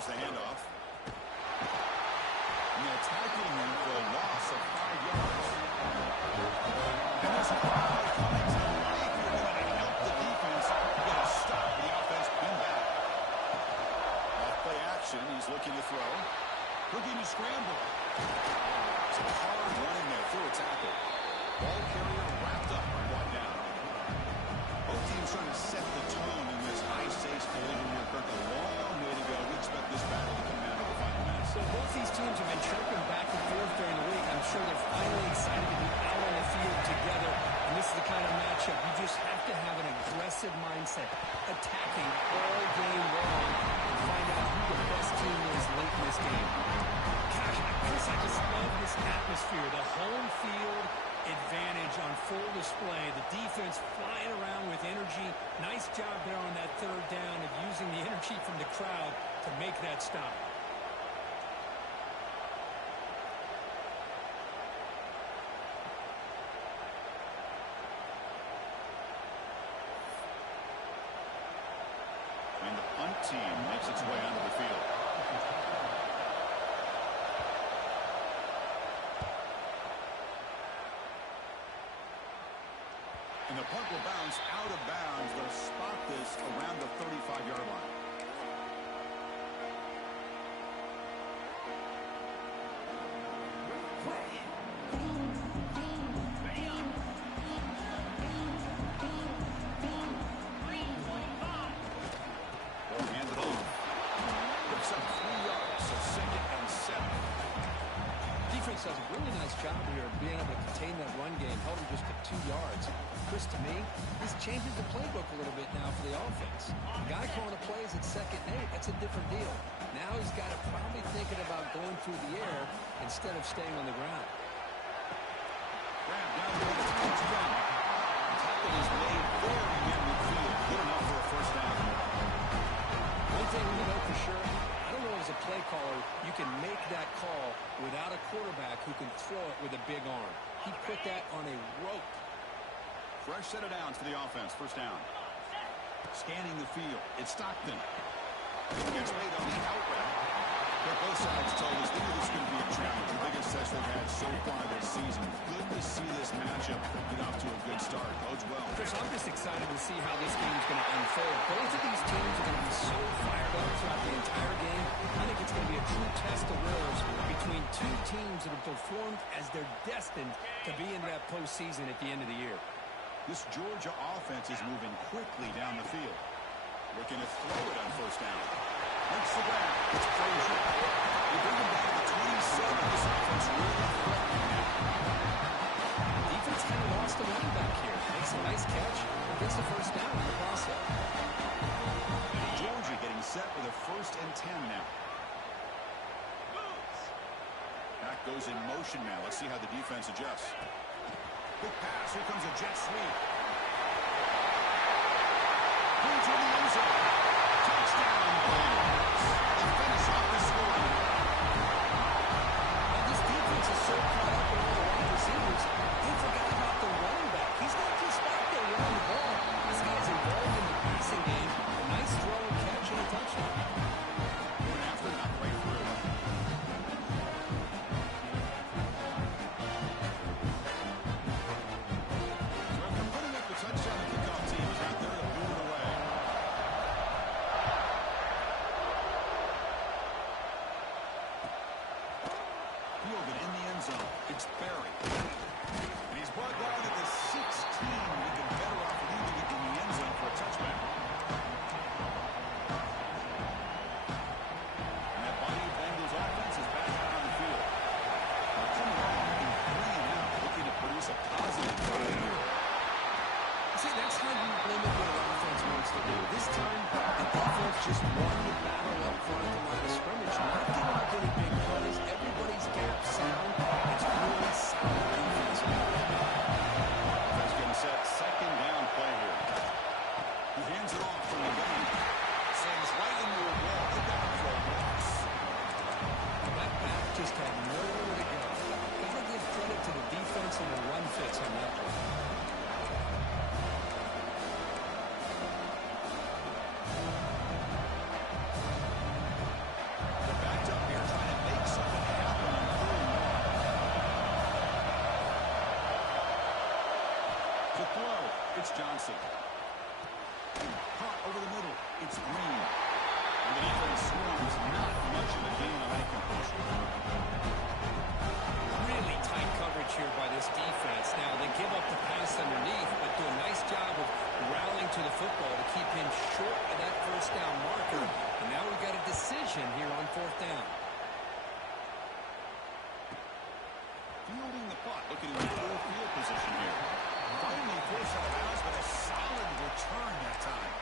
Here's the handoff. And they're tackling him for a loss of 5 yards. And there's a crowd coming to the relief. You're going to help the defense. You're going to stop the offense being back. Off play action. He's looking to throw. Looking to scramble. It's a hard running there through a tackle. Ball carrier wrapped up and brought down. Both teams trying to set the tone in this high-stakes collision here. Kirk, a long way to go. We expect this battle to come down to the final minutes. So both these teams have been chirping back and forth during the week. I'm sure they're finally excited to be out on the field together. And this is the kind of matchup you just have to have an aggressive mindset, attacking all game long, and find out who the best team is late in this game. Gosh, Chris, I just love this atmosphere. The home field advantage on full display. The defense flying around with energy. Nice job there on that third down of using the energy from the crowd to make that stop. And the punt team makes its way onto the field. And the punt will bounce out of bounds. They'll spot this around the 35-yard line. They'll hand it off. Picks up 3 yards, so 2nd and 7. Defense does a really nice job here of being able to contain that run game, held him just to 2 yards. Chris, to me, this changes the playbook a little bit now for the offense. The guy calling the plays at 2nd and 8, that's a different deal. Now he's got to probably thinking about going through the air instead of staying on the ground. Grab down the touchdown. Tackle is made very near midfield. Good enough for a first down. One thing we know for sure, I don't know as a play caller, you can make that call without a quarterback who can throw it with a big arm. He put that on a rope. Fresh set of downs for the offense. First down. Scanning the field. It's Stockton. Gets laid on the out route. But both sides told us they knew this is going to be a challenge. The biggest success they've had so far this season. Good to see this matchup get off to a good start. Bodes well. Chris, I'm just excited to see how this game is going to unfold. Both of these teams are going to be so fired up throughout the entire game. I think it's going to be a true test of wills between two teams that have performed as they're destined to be in that postseason at the end of the year. This Georgia offense is moving quickly down the field. Looking to throw it on first down. Makes the grab. It's Frazier. They bring him back to 27. This offense really threatening now. Defense kind of lost a running back here. Makes a nice catch, but gets the first down in the process. Georgia getting set with a 1st and 10 now. Back goes in motion now. Let's see how the defense adjusts. Quick pass. Here comes a jet sweep. Into the end zone. Touchdown. They finish off the score. Now this defense is so caught up in all the wide receivers, they forgot about the running back. He's not just back there running the ball. This guy's involved in the passing game. A nice throw and catch and a touchdown. Going after it, not right through. Touchdown kickoff team is out there to move it away. Fielded in the end zone. It's Barry. And he's brought down at the 16. We've been better off leaving it in the end zone for a touchback. And that body of Bengals offense is back out on the field. Jim Brown making 3 now, looking to produce a positive play here. See, that's how you limit what an offense wants to do. This time, the defense just won the battle up front at the line of scrimmage. Not giving up any big plays. Everybody's gap sound. It's really sound defense. Offense getting set. 2nd down play here. He hands it off from the gun. Sends right into a wall. They're down for a loss. That back just had nowhere to go. Got to give credit to the defense and the run fits on that one. It's Johnson. Caught over the middle. It's Green. And the defense swarms. Not much of a gain on that completion. Really tight coverage here by this defense. Now, they give up the pass underneath, but do a nice job of rallying to the football to keep him short of that first down marker. And now we've got a decision here on fourth down. Fielding the punt. Looking in full field position here. Finally forced out of bounds, but a solid return that time.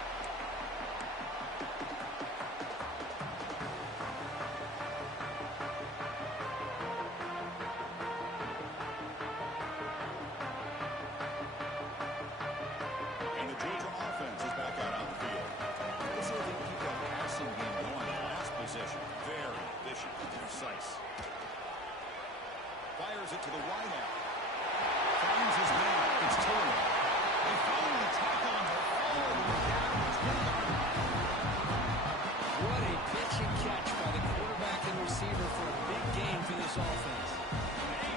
And the Georgia offense is back out on the field. Let's see if they can keep that passing game going. Last possession. Very efficient and precise. Fires it to the wideout. Finds his man. It's Taylor. They finally tackle him. Oh, What a pitch and catch by the quarterback and receiver for a big game for this offense.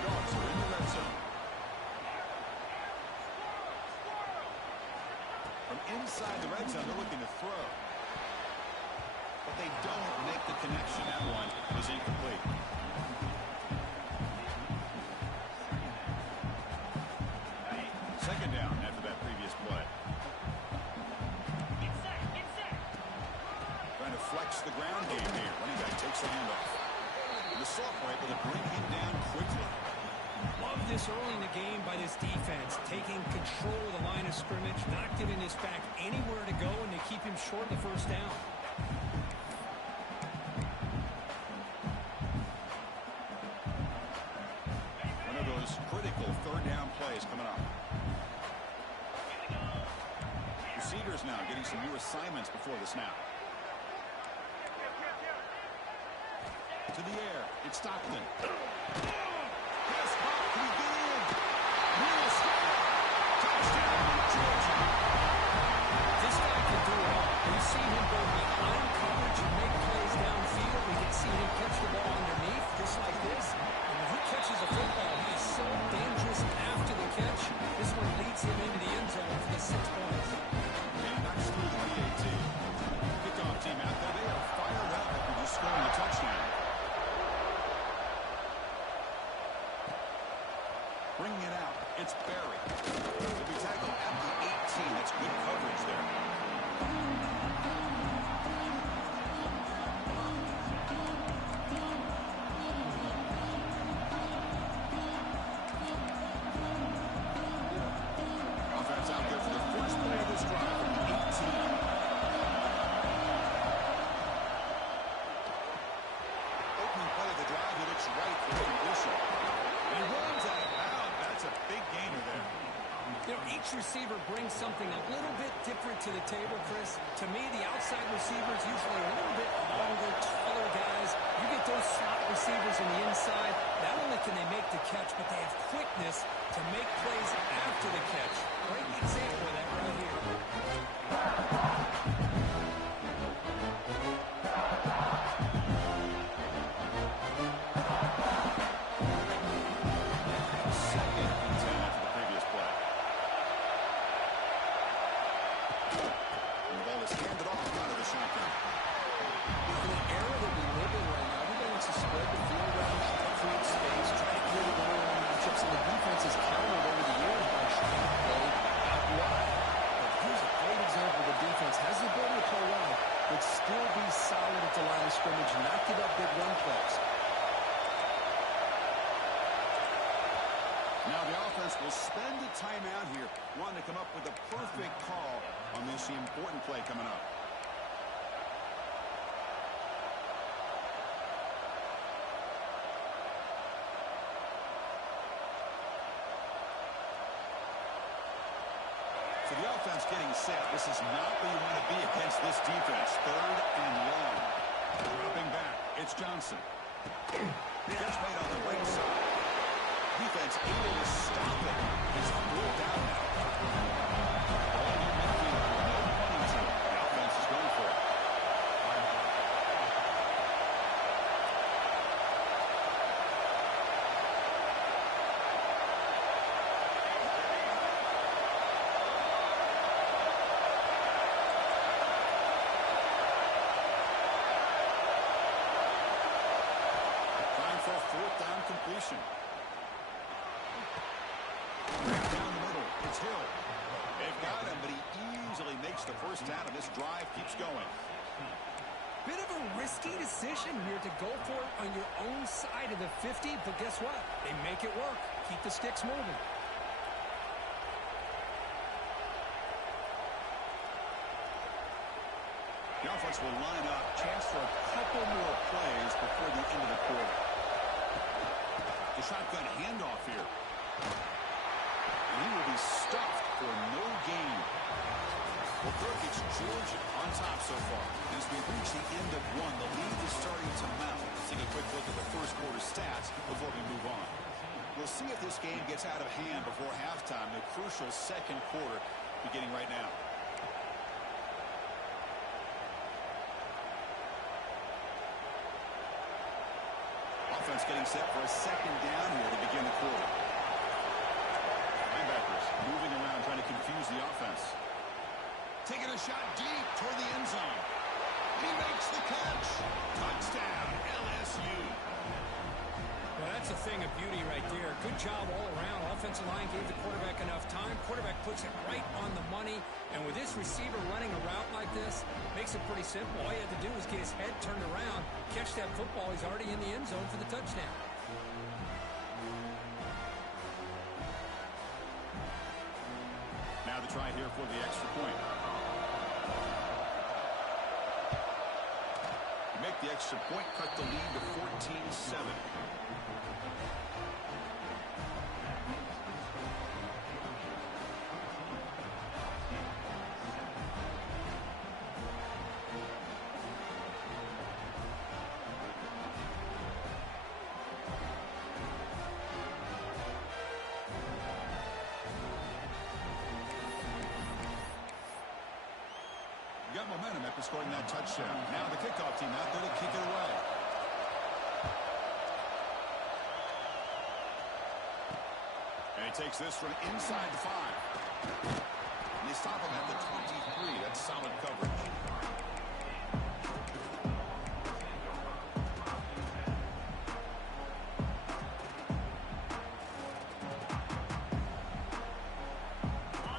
Dogs are in the red zone. From inside the red zone, they're looking to throw. But they don't make the connection. That one is incomplete. Second down after that previous play. Trying to flex the ground game here. Running back takes the handoff. And the sophomore able to bring him down quickly. Love this early in the game by this defense, taking control of the line of scrimmage, not giving his back anywhere to go, and they keep him short of the first down. One of those critical third down plays coming up. Receivers now getting some new assignments before the snap. To the air, it's Stockton. Pass caught, can he get in? Real escape. Touchdown, Georgia. This guy can do it all. We've seen him go behind coverage and make plays downfield. We can see him catch the ball underneath, just like this. And when he catches a football, he is so dangerous after the catch. This one leads him into the end zone for the 6 points. And knocks through the PAT. Kickoff team out there, they are fired up after just scoring a touchdown. Bringing it out, it's Barry. He'll be tackled at the 18. That's good coverage there. Offense out there for the first play of this drive from the 18. Opening play of the drive, he looks right for the completion. And he runs out of bounds. That's a big gainer there. You know, each receiver brings something a little bit different to the table, Chris. To me, the outside receivers usually a little bit longer, taller guys. You get those slot receivers on the inside, not only can they make the catch, but they have quickness to make plays after the catch. Great example of that right here. Second and 10 after the previous play. And the ball is handed off out of the shotgun. In the era that we live in right now, everybody wants to spread the field around, try to create space, try to create one-on-one matchups, and the defense has countered over the years by trying to play out wide. But here's a great example. The defense has the ability to play wide, but still be solid at the line of scrimmage, not give up big run plays. Now the offense will spend a timeout here, wanting to come up with a perfect call on this important play coming up. So the offense getting set. This is not where you want to be against this defense. Third and long. Dropping back. It's Johnson. Catch made on the right side. Defense able to stop it. It's pulled down now. All near midfield. No punting to it. The offense is going for it. motion. Down the middle, it's Hill. They've got him, but he easily makes the first down, and this drive keeps going. Bit of a risky decision here to go for it on your own side of the 50, but guess what? They make it work. Keep the sticks moving. The offense will line up. Chance for a couple more plays before the end of the quarter. The shotgun handoff here. And he will be stuffed for no gain. Well, Kirk, it's Georgia on top so far. As we reach the end of one, the lead is starting to mount. Let's take a quick look at the first quarter stats before we move on. We'll see if this game gets out of hand before halftime, the crucial second quarter beginning right now. Offense getting set for a second down here to begin the quarter. Linebackers moving around trying to confuse the offense. Taking a shot deep toward the end zone. He makes the catch. Touchdown, LSU. Well, that's a thing of beauty right there. Good job all around. Offensive line gave the quarterback enough time. Quarterback puts it right on the money. And with this receiver running a route like this, makes it pretty simple. All you have to do is get his head turned around, catch that football. He's already in the end zone for the touchdown. Now the try here for the extra point. Make the extra point, cut the lead to 14-7. Got momentum after scoring that touchdown. Now the kickoff team out there to kick it away. And he takes this from inside the 5. And they stop him at the 23. That's solid coverage.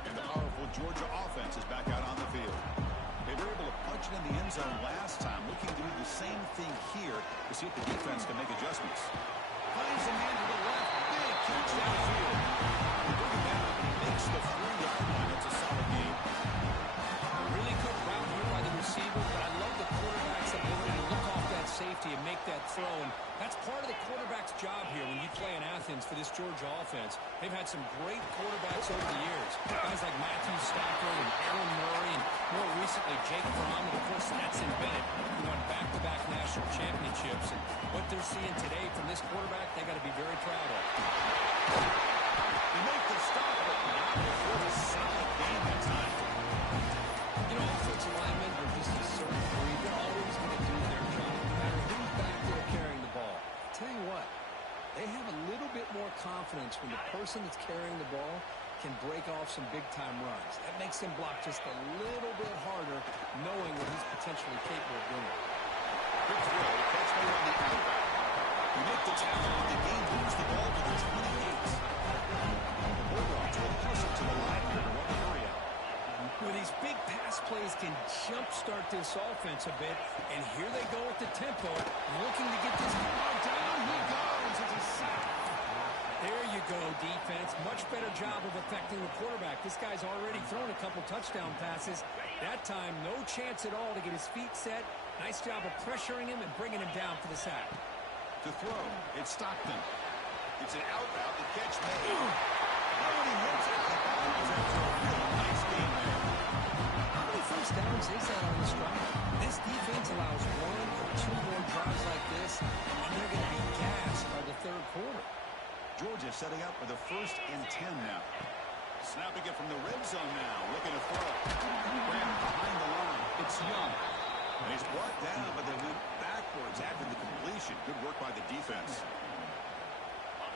And the powerful Georgia offense is back out on the field. They were able to punch it in the end zone last time, looking to do the same thing here to see if the defense can make adjustments. Finds a man to the left. Big catch downfield. They bring him down. He makes the 3-yard line. That's a solid game. Really good route here by the receiver, but I love the quarterback's ability to look off that safety and make that throw. And that's part of the quarterback's job here when you play in Athens for this Georgia offense. They've had some great quarterbacks over the years. Guys like Matthew Stafford and Aaron Murray, and more recently Jake Fromm, and of course Stetson Bennett, who won back-to-back national championships. And what they're seeing today from this quarterback, they got to be very proud of. They make the stop, but not before a solid game that time. You know, offensive linemen are just a certain breed. They're always going to do their job, no matter who's back there carrying the ball. I'll tell you what, they have a little bit more confidence when the person that's carrying the ball can break off some big-time runs. That makes them block just a little bit harder, knowing what he's potentially capable of doing. Good throw. Catch made on the outback. You make the tackle, and the game moves the ball to the 28. The Bulldogs will push it to the line here to run the area. Well, these big pass plays can jumpstart this offense a bit, and here they go at the tempo, looking to get this ball down. He goes. It's a sack. There you go, defense. Much better job of affecting the quarterback. This guy's already thrown a couple touchdown passes. That time, no chance at all to get his feet set. Nice job of pressuring him and bringing him down for the sack. To throw, it's Stockton. It's an out route. The catch made. Oh, and he hits it. After a real nice game there. How many first downs is that on this drive? This defense allows 1 or 2 more drives like this, and they're going to be gassed by the third quarter. Georgia setting up for the 1st and 10 now. Snapping it from the red zone now. Looking to throw. Graham behind the line. It's Young. And he's brought down, but they went backwards after the completion. Good work by the defense.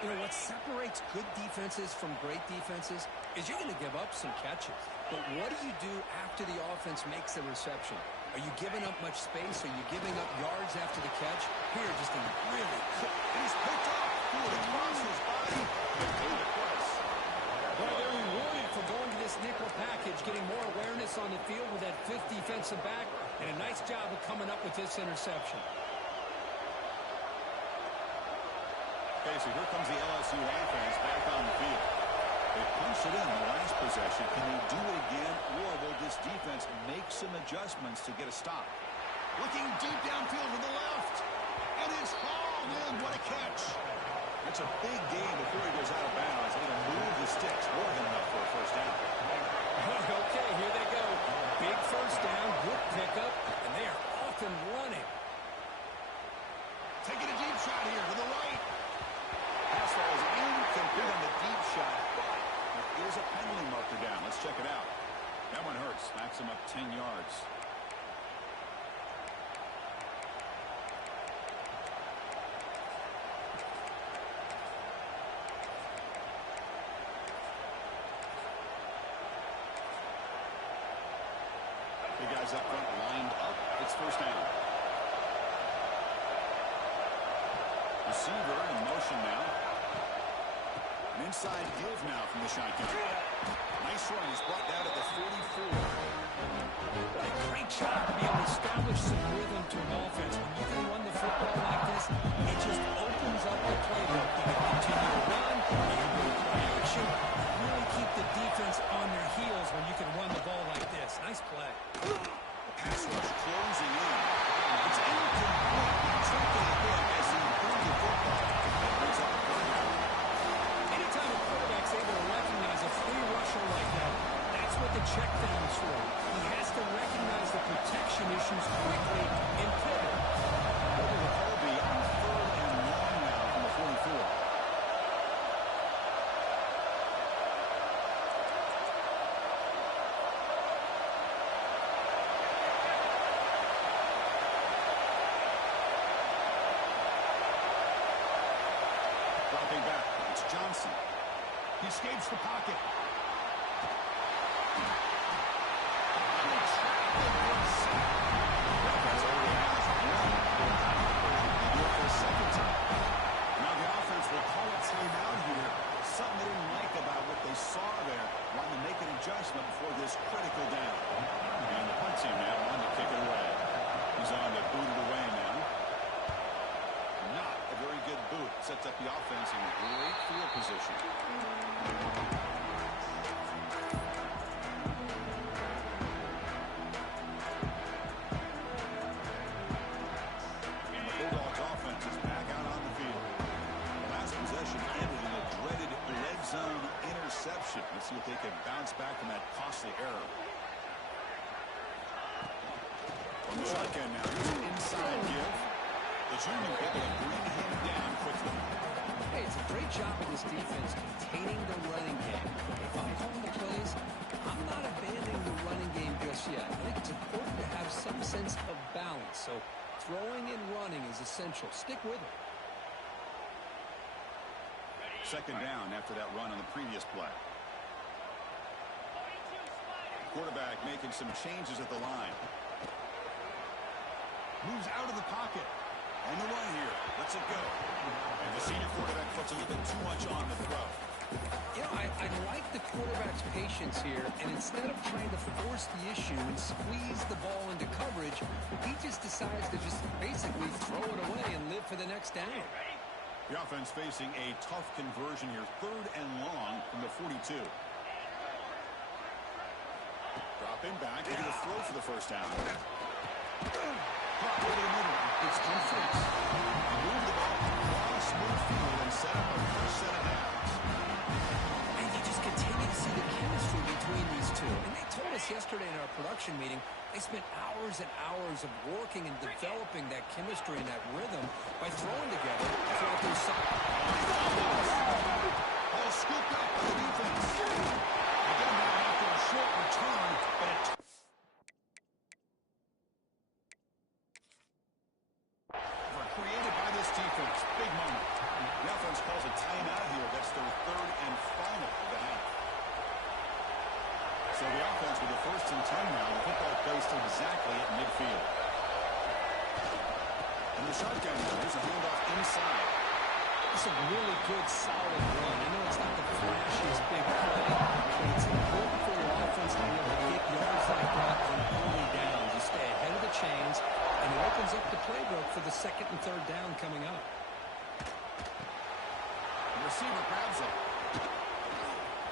You know, what separates good defenses from great defenses is you're going to give up some catches. But what do you do after the offense makes the reception? Are you giving up much space? Are you giving up yards after the catch? Here, just a really quick. And he's picked up. Threw it across his body. And paid the price. Well, they're rewarded for going to this nickel package, getting more awareness on the field with that fifth defensive back, and a nice job of coming up with this interception. Okay, so here comes the LSU offense back on the field. They punched it in the last possession. Can they do it again, or will this defense make some adjustments to get a stop? Looking deep downfield to the left. And it's hauled in. What a catch. It's a big gain before he goes out of bounds. Able to move the sticks more than enough for a first down. Okay, here they go. Big first down, good pickup, and they are off and running. Taking a deep shot here to the right. Pass falls incomplete on the deep shot, but there is a penalty marker down. Let's check it out. That one hurts. Backs him up 10 yards. The guys up front lined up. It's first down. Receiver in motion now. An inside give now from the shotgun. Nice run. He's brought down at the 44. A great job to be able to establish some rhythm to an offense. When you can run the football like this, it just opens up the playbook. You can continue to run, you can move play action, really keep the defense on their heels when you can run the ball like this. Nice play. Pass rush closing in. It's incomplete. Trickling in as he moves the football. That brings up a third down. Anytime a quarterback's able to recognize a free rusher like that, that's what the check down is for. He has to recognize the protection issues quickly and pivot. What will the call be on third and long now from the 44? Dropping back. It's Johnson. He escapes the pocket. Now the offense will call a timeout here. Something they didn't like about what they saw there. Wanting to make an adjustment before this critical down. And the punt team now on to kick it away. He's on to boot it away now. Not a very good boot. Sets up the offense in great field position. And the Bulldogs offense is back out on the field. The last possession ended in a dreaded red zone interception. Let's see if they can bounce back from that costly error. From the shotgun now, here's an inside give. The junior able to bring him down quickly. Hey, it's a great job of this defense containing the running game. If I'm calling the plays, I'm not abandoning the running game just yet. I think it's important to have some sense of balance. So throwing and running is essential. Stick with it. Second down after that run on the previous play. Quarterback making some changes at the line. Moves out of the pocket. On the run here. Lets it go. And the senior quarterback puts a little bit too much on the throw. You know, I like the quarterback's patience here, and instead of trying to force the issue and squeeze the ball into coverage, he just decides to just basically throw it away and live for the next down. The offense facing a tough conversion here. Third and long from the 42. Dropping back. They're going to throw for the first down. Over the middle. It's confidence. Move the ball across midfield and set up a first set of downs. And you just continue to see the chemistry between these two. And they told us yesterday in our production meeting, they spent hours and hours of working and developing that chemistry and that rhythm by throwing together throughout their side. Ball scooped up by the defense. They get him back after a short return, but it created by this defense. Big moment. The offense calls a timeout here. That's their third and final of the half. So the offense with a 1st and 10 now. The football placed exactly at midfield. In the shotgun, there's a handoff inside. It's a really good, solid run. I know it's not the flashiest big play, but it's important for your offense to be able to get yards like that on early downs. You stay ahead of the chains, and it opens up the playbook for the 2nd and 3rd down coming up. The receiver grabs it.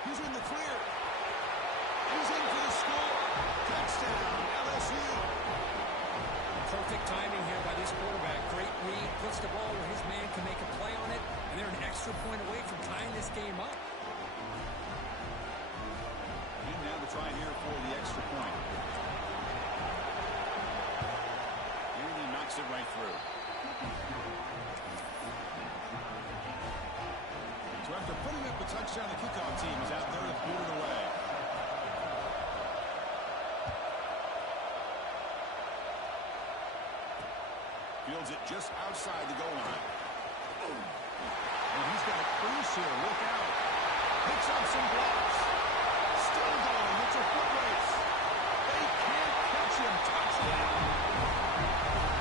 He's in the clear. He's in for the score. Touchdown, LSU. Perfect timing here by this quarterback. Great read, puts the ball where his man can make a play on it, and they're an extra point away from tying this game up. And now to try here for the extra point. And he knocks it right through. So after putting up a touchdown, the kickoff team is out there to boot it away. Fields it just outside the goal line. And he's got a crease here. Look out. Picks up some blocks. Still going. It's a foot race. They can't catch him. Touchdown.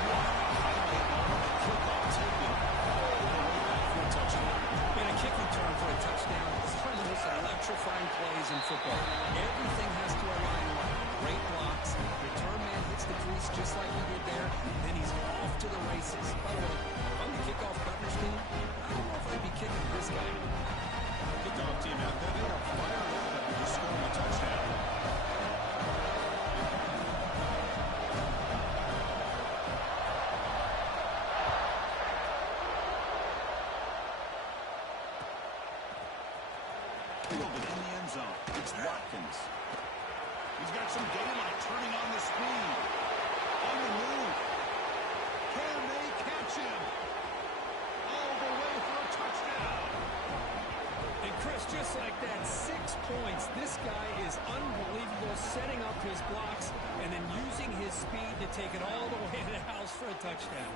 What a highlight moment. Kickoff taken all the way back for a touchdown. In a kick return for a touchdown, it's one of the most electrifying plays in football. Everything has to align right. Great blocks. Return man hits the crease just like he did there. Then he's off to the races. By the way, if I'm the kickoff coverage team, I don't know if I'd be kicking this guy. Kickoff team out there. They are fired up after just scoring a touchdown. Fielded in the end zone. It's Watkins. He's got some daylight turning on the speed. On the move. Can they catch him? All the way for a touchdown. And Chris, just like that, 6 points. This guy is unbelievable, setting up his blocks and then using his speed to take it all the way to the house for a touchdown.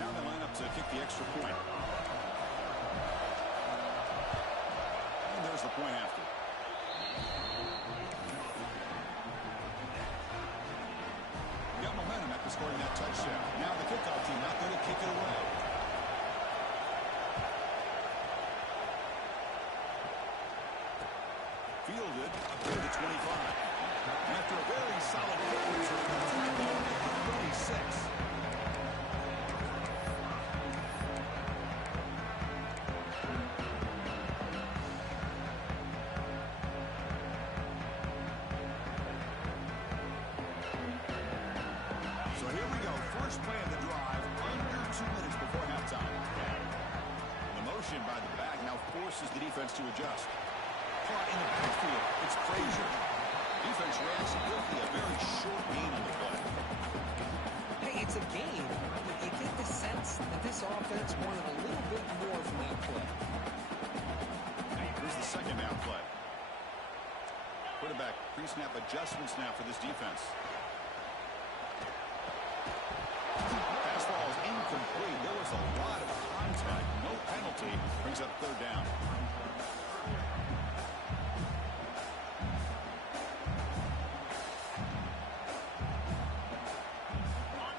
Now they line up to kick the extra point. And there's the point after. Got momentum after scoring that touchdown. Now the kickoff team out there to kick it away. Fielded up to the 25. After a very solid kick return, the ball at the 36. So here we go. First play of the drive, under 2 minutes before halftime. The motion by the back now forces the defense to adjust. Caught in the backfield. It's Frazier. Defense reacts quickly. A very short gain on the play. Hey, it's a game, but you get the sense that this offense wanted a little bit more from that play. Here's the second down play. Quarterback pre-snap adjustments now for this defense. Pass ball is incomplete. There was a lot of contact. No penalty. Brings up 3rd down.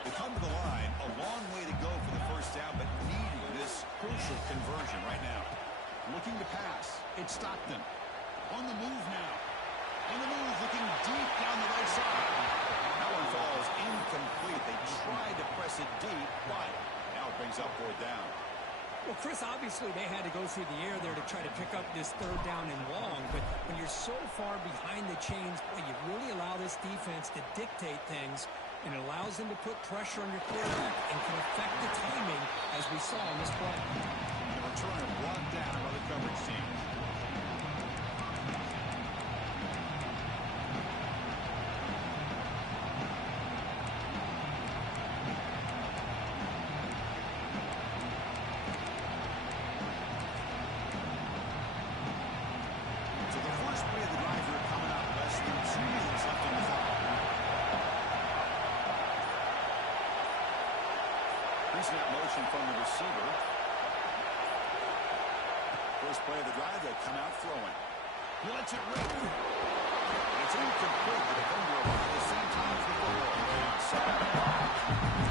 They come to the line. A long way to go for the first down, but needing this crucial conversion right now. Looking to pass. It's Stockton. On the move now. On the move, looking deep down the right side. That one falls incomplete. They tried to press it deep, but now it brings up 4th down. Well, Chris, obviously they had to go through the air there to try to pick up this 3rd down and long, but when you're so far behind the chains, boy, you really allow this defense to dictate things, and it allows them to put pressure on your quarterback and can affect the timing, as we saw in this play. The returner brought down by the coverage team. Using that motion from the receiver. First play of the drive, they'll come out throwing. He lets it rip. It's incomplete. The defender arrived at the same time as the football.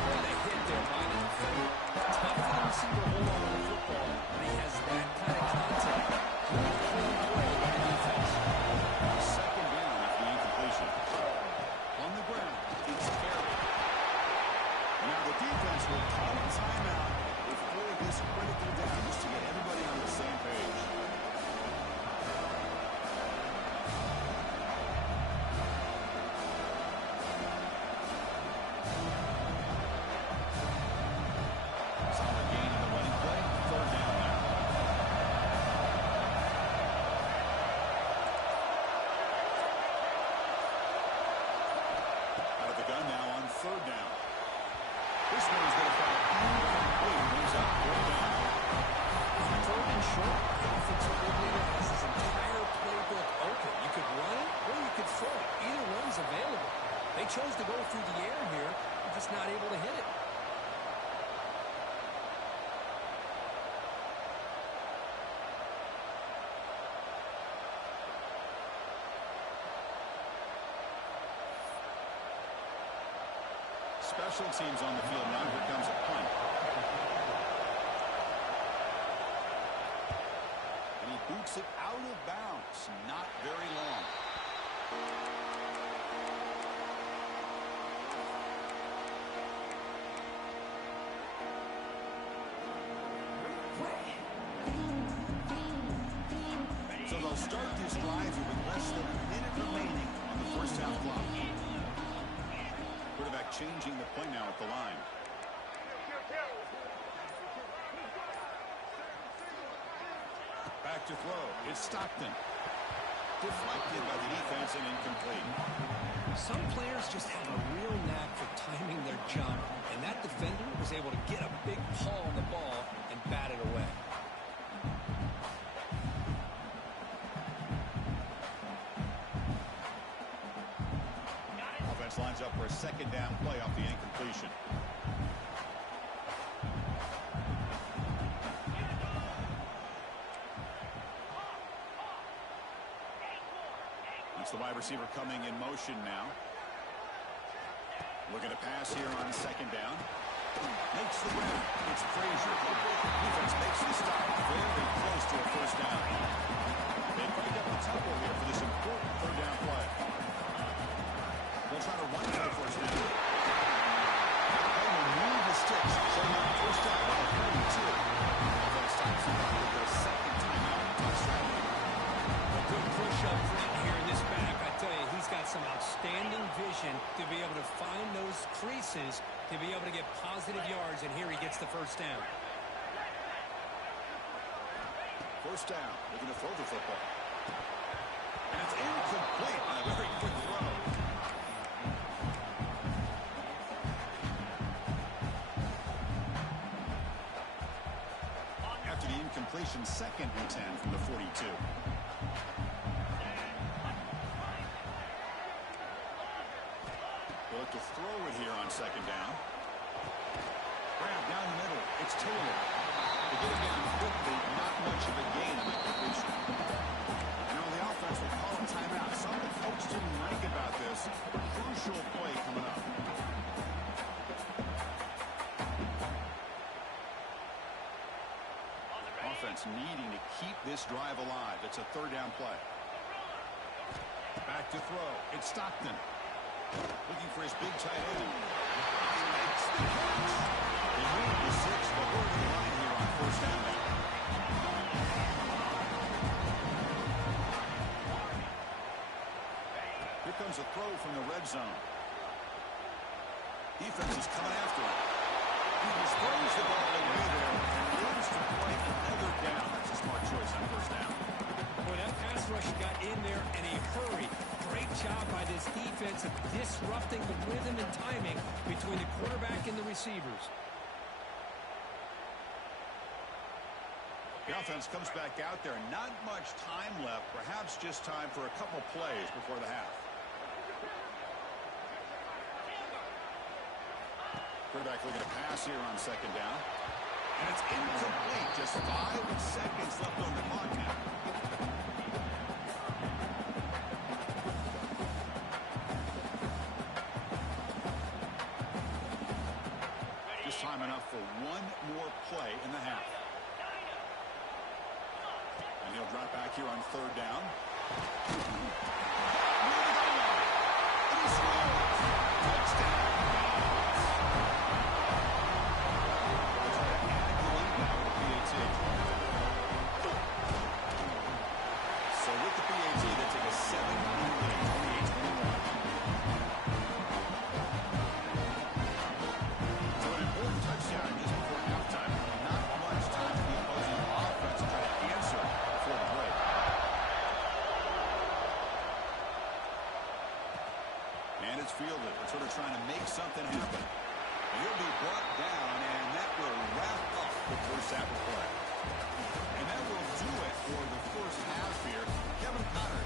What a hit there by the defender. Tough for the receiver to hold on to the football when he has that kind of contact. Good clean play by the defense. Second down after the incompletion. On the ground, it's carried. Now the defense will call a timeout before this critical down just to get everybody on the same page. Solid gain in the running play. Third down now. Out of the gun now on third down. This one is going to fall incomplete. Moves out fourth down. On third and short, the offensive coordinator has his entire playbook open. You could run it or you could throw it. Either one's available. They chose to go through the air here. They're just not able to hit it. Special teams on the field now. Here comes a punt. And he boots it out of bounds. Not very long. So they'll start this drive here with less than a minute remaining on the first half clock. Quarterback changing the play now at the line. Back to throw. It's Stockton. Deflected by the defense and incomplete. Some players just have a real knack for timing their jump, and that defender was able to get a big paw on the ball and bat it away. Offense lines up for a second down play off the incompletion. It's the wide receiver coming in motion now. Looking to pass here on second down. Makes the grab. It's Frazier. Defense makes the stop. Very close to a first down. They break up the tempo here for this important third down play. They'll try to run for the first down. They will move the sticks. So now first down by 32. Offense stops the clock with their second timeout. Touchdown. A good push up front here in this back. I tell you, he's got some outstanding vision to be able to find those creases, to be able to get positive yards, and here he gets the first down. First down, looking to throw the football. And it's incomplete. A very good throw. After the incompletion, second and 10 from the 42. They'll look to throw it here on second down. Grab down the middle. It's Taylor. They get it down quickly. Not much of a gain on that completion. And on the offense, will call a timeout. Something folks didn't like about this. Crucial play coming up. Offense needing to keep this drive alive. It's a third down play. Back to throw. It's Stockton. Looking for his big tight end. He makes the catch. They move to 6, but we're to the line here on first down. Here comes a throw from the red zone. Defense is coming after him. He just throws the ball away there and moves to play another down. That's a smart choice on first down. Boy, that pass rush got in there in a hurry. Great job by this defense of disrupting the rhythm and timing between the quarterback and the receivers. The offense comes back out there. Not much time left. Perhaps just time for a couple plays before the half. Quarterback looking to pass here on second down. And it's incomplete. Just 5 seconds left on the clock now. Just time enough for one more play in the half. And he'll drop back here on third down. And he scores. Touchdown. So with the PAT, they take a 7-point lead, 28-21. So an important touchdown just before halftime. Not much time for the opposing offense to try to answer before the break. And it's fielded. It's sort of trying to make something happen. And he'll be brought down, and that will wrap up the first half of play. And that will do it for the first half here. Kevin Connor